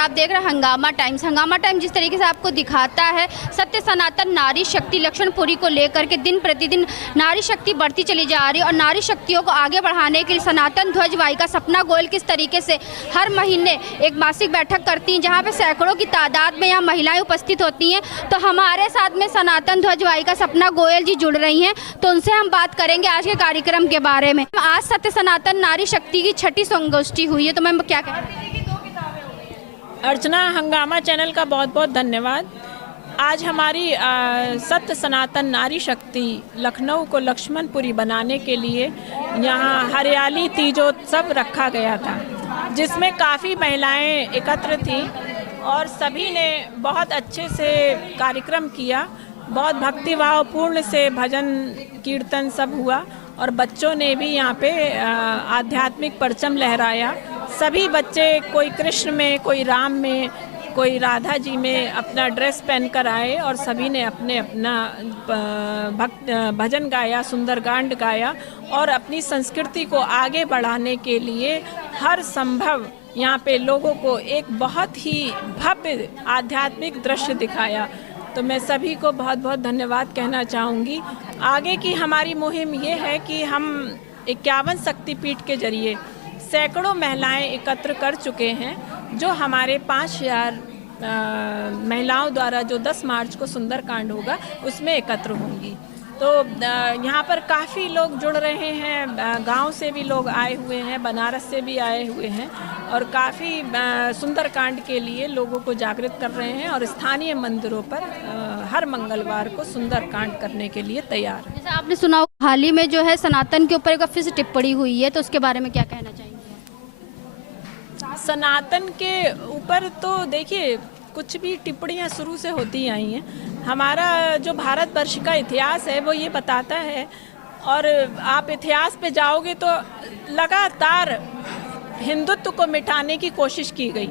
आप देख रहे हैं हंगामा टाइम्स। हंगामा टाइम्स जिस तरीके से आपको दिखाता है सत्य सनातन नारी शक्ति लक्ष्मणपुरी को लेकर के दिन प्रतिदिन नारी शक्ति बढ़ती चली जा रही है और नारी शक्तियों को आगे बढ़ाने के लिए सनातन ध्वज वाहिका सपना गोयल किस तरीके से हर महीने एक मासिक बैठक करती हैं, जहाँ पे सैकड़ों की तादाद में यहाँ महिलाएं उपस्थित होती हैं। तो हमारे साथ में सनातन ध्वज वाहिका सपना गोयल जी जुड़ रही हैं, तो उनसे हम बात करेंगे आज के कार्यक्रम के बारे में। आज सत्य सनातन नारी शक्ति की 6ठी संगोष्ठी हुई है, तो मैं क्या कह रही हूँ? अर्चना, हंगामा चैनल का बहुत बहुत धन्यवाद। आज हमारी सत्य सनातन नारी शक्ति लखनऊ को लक्ष्मणपुरी बनाने के लिए यहाँ हरियाली तीजोत्सव रखा गया था, जिसमें काफ़ी महिलाएं एकत्र थीं और सभी ने बहुत अच्छे से कार्यक्रम किया। बहुत भक्तिभावपूर्ण से भजन कीर्तन सब हुआ और बच्चों ने भी यहाँ पे आध्यात्मिक परचम लहराया। सभी बच्चे कोई कृष्ण में, कोई राम में, कोई राधा जी में अपना ड्रेस पहन कर आए और सभी ने अपना भजन गाया, सुंदरकांड गाया और अपनी संस्कृति को आगे बढ़ाने के लिए हर संभव यहाँ पे लोगों को एक बहुत ही भव्य आध्यात्मिक दृश्य दिखाया। तो मैं सभी को बहुत बहुत धन्यवाद कहना चाहूँगी। आगे की हमारी मुहिम ये है कि हम 51 शक्तिपीठ के जरिए सैकड़ों महिलाएं एकत्र कर चुके हैं, जो हमारे 5000 महिलाओं द्वारा जो 10 मार्च को सुंदरकांड होगा उसमें एकत्र होंगी। तो यहाँ पर काफ़ी लोग जुड़ रहे हैं, गांव से भी लोग आए हुए हैं, बनारस से भी आए हुए हैं और काफ़ी सुंदरकांड के लिए लोगों को जागृत कर रहे हैं और स्थानीय मंदिरों पर हर मंगलवार को सुंदरकांड करने के लिए तैयार हैं। जैसे आपने सुना हाल ही में जो है सनातन के ऊपर एक फिर से टिप्पणी हुई है, तो उसके बारे में क्या कहना चाहेंगे? सनातन के ऊपर तो देखिए कुछ भी टिप्पणियाँ शुरू से होती आई हैं। हमारा जो भारतवर्ष का इतिहास है वो ये बताता है, और आप इतिहास पे जाओगे तो लगातार हिंदुत्व को मिटाने की कोशिश की गई,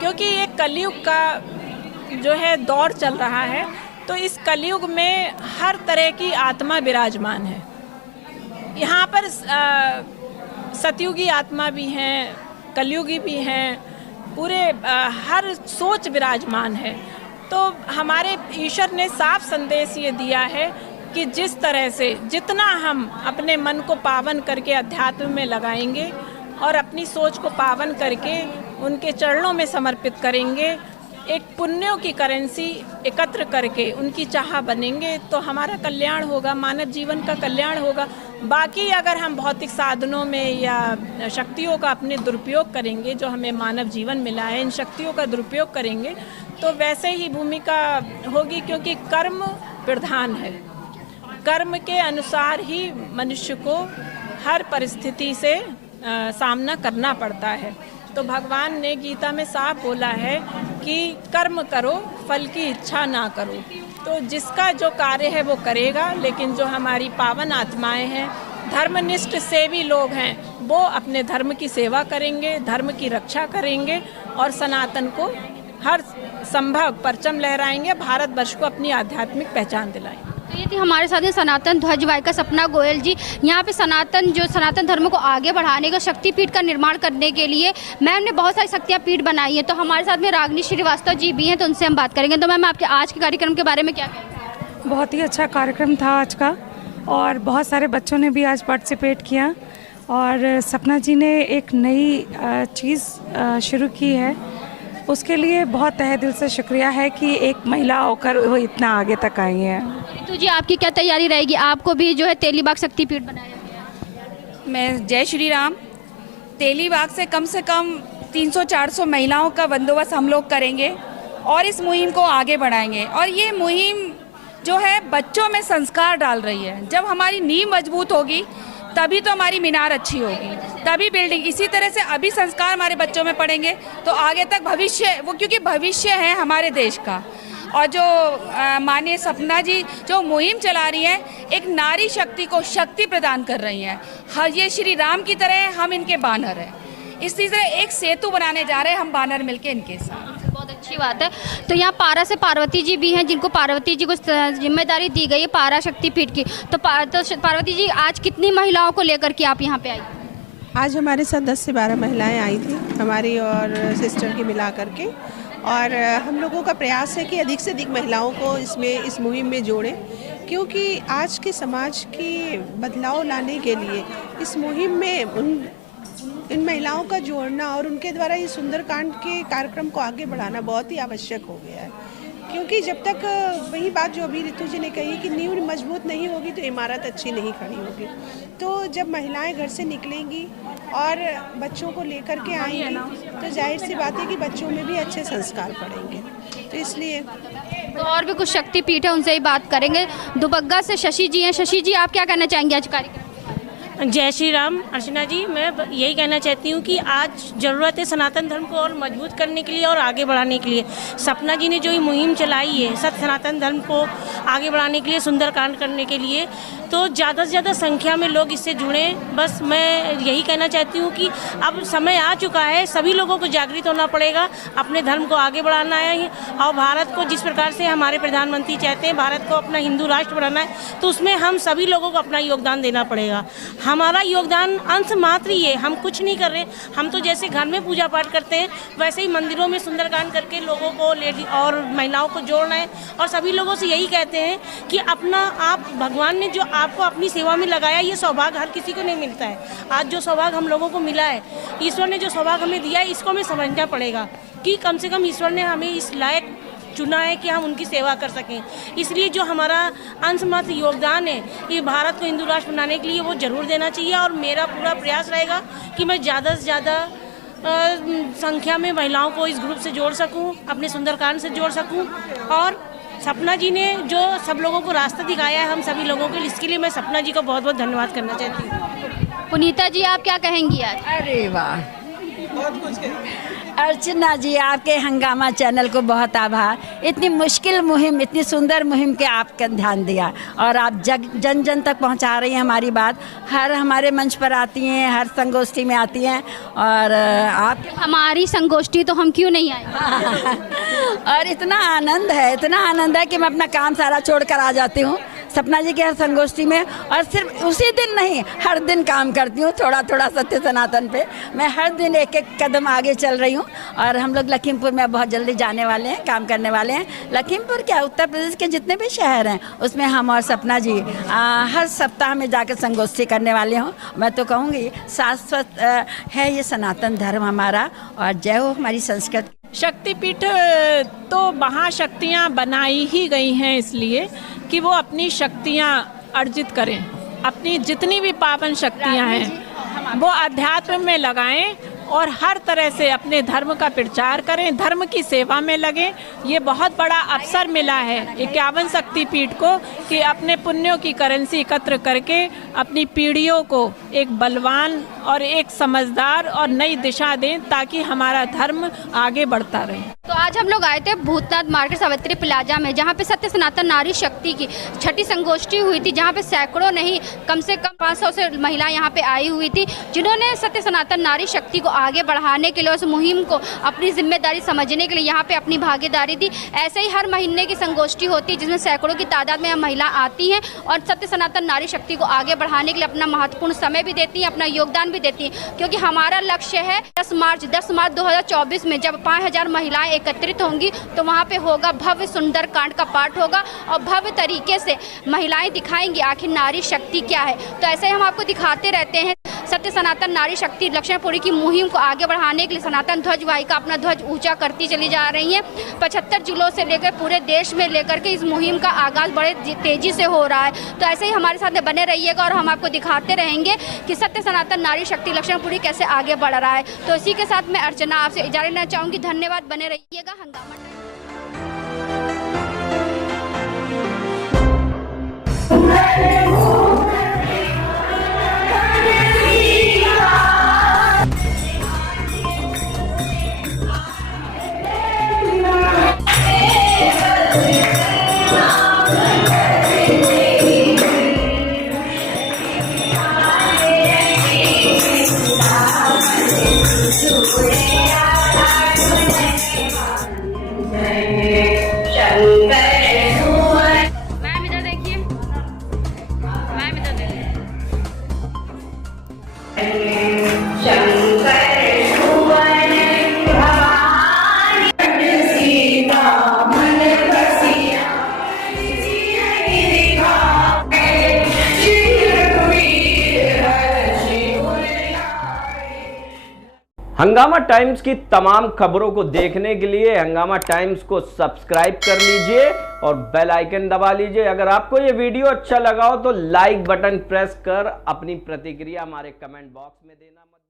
क्योंकि ये कलयुग का जो है दौर चल रहा है। तो इस कलयुग में हर तरह की आत्मा विराजमान है। यहाँ पर सतयुगी आत्मा भी हैं, कलयुगी भी हैं, पूरे हर सोच विराजमान है। तो हमारे ईश्वर ने साफ संदेश ये दिया है कि जिस तरह से जितना हम अपने मन को पावन करके अध्यात्म में लगाएंगे और अपनी सोच को पावन करके उनके चरणों में समर्पित करेंगे, एक पुण्यों की करेंसी एकत्र करके उनकी चाह बनेंगे, तो हमारा कल्याण होगा, मानव जीवन का कल्याण होगा। बाकी अगर हम भौतिक साधनों में या शक्तियों का अपने दुरुपयोग करेंगे, जो हमें मानव जीवन मिला है, इन शक्तियों का दुरुपयोग करेंगे तो वैसे ही भूमिका होगी, क्योंकि कर्म प्रधान है। कर्म के अनुसार ही मनुष्य को हर परिस्थिति से सामना करना पड़ता है। तो भगवान ने गीता में साफ बोला है कि कर्म करो, फल की इच्छा ना करो। तो जिसका जो कार्य है वो करेगा, लेकिन जो हमारी पावन आत्माएं हैं, धर्मनिष्ठ सेवी लोग हैं, वो अपने धर्म की सेवा करेंगे, धर्म की रक्षा करेंगे और सनातन को हर संभव परचम लहराएंगे, भारतवर्ष को अपनी आध्यात्मिक पहचान दिलाएंगे। तो ये थी हमारे साथ में सनातन ध्वज वाहिका सपना गोयल जी। यहाँ पे सनातन धर्म को आगे बढ़ाने का शक्तिपीठ का निर्माण करने के लिए मैम ने बहुत सारी शक्तियाँ पीठ बनाई है। तो हमारे साथ में रागिनी श्रीवास्तव जी भी हैं, तो उनसे हम बात करेंगे। तो मैम आपके आज के कार्यक्रम के बारे में क्या कहेंगे? बहुत ही अच्छा कार्यक्रम था आज का, और बहुत सारे बच्चों ने भी आज पार्टिसिपेट किया और सपना जी ने एक नई चीज़ शुरू की है, उसके लिए बहुत तहे दिल से शुक्रिया है कि एक महिला होकर वो इतना आगे तक आई है। तो जी आपकी क्या तैयारी रहेगी? आपको भी जो है तेलीबाग शक्तिपीठ बनाया गया। मैं जय श्री राम। तेलीबाग से कम 300-400 महिलाओं का बंदोबस्त हम लोग करेंगे और इस मुहिम को आगे बढ़ाएंगे। और ये मुहिम जो है बच्चों में संस्कार डाल रही है। जब हमारी नींव मजबूत होगी तभी तो हमारी मीनार अच्छी होगी, तभी बिल्डिंग। इसी तरह से अभी संस्कार हमारे बच्चों में पड़ेंगे तो आगे तक भविष्य, वो क्योंकि भविष्य है हमारे देश का। और जो माननीय सपना जी जो मुहिम चला रही हैं, एक नारी शक्ति को शक्ति प्रदान कर रही हैं। हर ये श्री राम की तरह हम इनके बानर हैं। इस तरह एक सेतु बनाने जा रहे हैं हम बानर मिलके इनके साथ। बहुत अच्छी बात है। तो यहाँ पारा से पार्वती जी भी हैं, जिनको पार्वती जी को जिम्मेदारी दी गई है पारा शक्तिपीठ की। तो पार्वती जी आज कितनी महिलाओं को लेकर के आप यहाँ पे आई? आज हमारे साथ 10 से 12 महिलाएं आई थी, हमारी और सिस्टर की मिला करके, और हम लोगों का प्रयास है कि अधिक से अधिक महिलाओं को इस मुहिम में जोड़ें, क्योंकि आज के समाज की बदलाव लाने के लिए इस मुहिम में इन महिलाओं का जोड़ना और उनके द्वारा ये सुंदरकांड के कार्यक्रम को आगे बढ़ाना बहुत ही आवश्यक हो गया है। क्योंकि जब तक वही बात जो अभी ऋतु जी ने कही कि नींव मजबूत नहीं होगी तो इमारत अच्छी नहीं खड़ी होगी। तो जब महिलाएं घर से निकलेंगी और बच्चों को लेकर के आएंगी तो जाहिर सी बात है कि बच्चों में भी अच्छे संस्कार पड़ेंगे। तो इसलिए तो और भी कुछ शक्तिपीठ है, उनसे ही बात करेंगे। दुबग्गा से शशि जी हैं। शशि जी, आप क्या कहना चाहेंगे आज कार्यक्रम? जय श्री राम। अर्चना जी, मैं यही कहना चाहती हूँ कि आज ज़रूरत है सनातन धर्म को और मजबूत करने के लिए और आगे बढ़ाने के लिए। सपना जी ने जो ये मुहिम चलाई है सत्य सनातन धर्म को आगे बढ़ाने के लिए, सुंदरकांड करने के लिए, तो ज़्यादा से ज़्यादा संख्या में लोग इससे जुड़ें। बस मैं यही कहना चाहती हूँ कि अब समय आ चुका है, सभी लोगों को जागृत होना पड़ेगा, अपने धर्म को आगे बढ़ाना है। और भारत को जिस प्रकार से हमारे प्रधानमंत्री चाहते हैं भारत को अपना हिंदू राष्ट्र बनाना है, तो उसमें हम सभी लोगों को अपना योगदान देना पड़ेगा। हमारा योगदान अंश मात्र ही है, हम कुछ नहीं कर रहे। हम तो जैसे घर में पूजा पाठ करते हैं वैसे ही मंदिरों में सुंदरकांड करके लोगों को, लेडी और महिलाओं को जोड़ना है। और सभी लोगों से यही कहते हैं कि अपना आप, भगवान ने जो आपको अपनी सेवा में लगाया, ये सौभाग्य हर किसी को नहीं मिलता है। आज जो सौभाग्य हम लोगों को मिला है, ईश्वर ने जो सौभाग्य हमें दिया है, इसको हमें समझना पड़ेगा कि कम से कम ईश्वर ने हमें इस लायक चुना है कि हम उनकी सेवा कर सकें। इसलिए जो हमारा अंशमात्र योगदान है ये भारत को हिंदू राष्ट्र बनाने के लिए, वो ज़रूर देना चाहिए। और मेरा पूरा प्रयास रहेगा कि मैं ज़्यादा से ज़्यादा संख्या में महिलाओं को इस ग्रुप से जोड़ सकूं, अपने सुंदरकांड से जोड़ सकूं। और सपना जी ने जो सब लोगों को रास्ता दिखाया है हम सभी लोगों के लिए, इसके लिए मैं सपना जी को बहुत बहुत धन्यवाद करना चाहती हूँ। पुनीता जी, आप क्या कहेंगी आज? अरे वाह अर्चना जी, आपके हंगामा चैनल को बहुत आभार। इतनी मुश्किल मुहिम, इतनी सुंदर मुहिम के आपका ध्यान दिया और आप जन जन तक पहुंचा रही हैं हमारी बात। हर हमारे मंच पर आती हैं, हर संगोष्ठी में आती हैं और आप हमारी संगोष्ठी तो हम क्यों नहीं आए? और इतना आनंद है कि मैं अपना काम सारा छोड़ कर आ जाती हूँ सपना जी के हर संगोष्ठी में। और सिर्फ उसी दिन नहीं, हर दिन काम करती हूँ, थोड़ा थोड़ा सत्य सनातन पे मैं हर दिन एक एक कदम आगे चल रही हूँ। और हम लोग लखीमपुर में बहुत जल्दी जाने वाले हैं, काम करने वाले हैं। लखीमपुर क्या, उत्तर प्रदेश के जितने भी शहर हैं उसमें हम और सपना जी हर सप्ताह में जाकर संगोष्ठी करने वाले हूँ। मैं तो कहूँगी शाश्वत है ये सनातन धर्म हमारा, और जय हो हमारी संस्कृति। शक्तिपीठ तो महाशक्तियाँ बनाई ही गई हैं इसलिए कि वो अपनी शक्तियाँ अर्जित करें, अपनी जितनी भी पावन शक्तियाँ हैं वो अध्यात्म में लगाएं और हर तरह से अपने धर्म का प्रचार करें, धर्म की सेवा में लगें। ये बहुत बड़ा अवसर मिला है 51 शक्तिपीठ को कि अपने पुण्यों की करेंसी एकत्र करके अपनी पीढ़ियों को एक बलवान और एक समझदार और नई दिशा दें ताकि हमारा धर्म आगे बढ़ता रहे। तो आज हम लोग आए थे भूतनाथ मार्केट सावित्री प्लाजा में, जहाँ पे सत्य सनातन नारी शक्ति की छठी संगोष्ठी हुई थी, जहाँ पे सैकड़ों नहीं कम से कम 500 से महिलाएं यहाँ पे आई हुई थी, जिन्होंने सत्य सनातन नारी शक्ति को आगे बढ़ाने के लिए, उस मुहिम को अपनी जिम्मेदारी समझने के लिए यहाँ पे अपनी भागीदारी दी। ऐसे ही हर महीने की संगोष्ठी होती है जिसमें सैकड़ों की तादाद में महिला आती हैं और सत्य सनातन नारी शक्ति को आगे बढ़ाने के लिए अपना महत्वपूर्ण समय भी देती हैं, अपना योगदान भी देती हैं। क्योंकि हमारा लक्ष्य है 10 मार्च 2024 में जब 5000 महिलाएं एकत्रित होंगी तो वहाँ पे होगा भव्य सुंदरकांड का पाठ होगा और भव्य तरीके से महिलाएं दिखाएंगी आखिर नारी शक्ति क्या है। तो ऐसे ही हम आपको दिखाते रहते हैं सत्य सनातन नारी शक्ति लक्ष्मणपुरी की मुहिम को आगे बढ़ाने के लिए सनातन ध्वज वाहिका अपना ध्वज ऊंचा करती चली जा रही है। 75 जिलों से लेकर पूरे देश में लेकर के इस मुहिम का आगाज बड़े तेजी से हो रहा है। तो ऐसे ही हमारे साथ बने रहिएगा और हम आपको दिखाते रहेंगे कि सत्य सनातन नारी शक्ति लक्ष्मणपुरी कैसे आगे बढ़ रहा है। तो इसी के साथ मैं अर्चना आपसे इजाजत लेना चाहूँगी। धन्यवाद, बने रहिएगा हंगामा टाइम। हंगामा टाइम्स की तमाम खबरों को देखने के लिए हंगामा टाइम्स को सब्सक्राइब कर लीजिए और बेल आइकन दबा लीजिए। अगर आपको ये वीडियो अच्छा लगा हो तो लाइक बटन प्रेस कर अपनी प्रतिक्रिया हमारे कमेंट बॉक्स में देना मत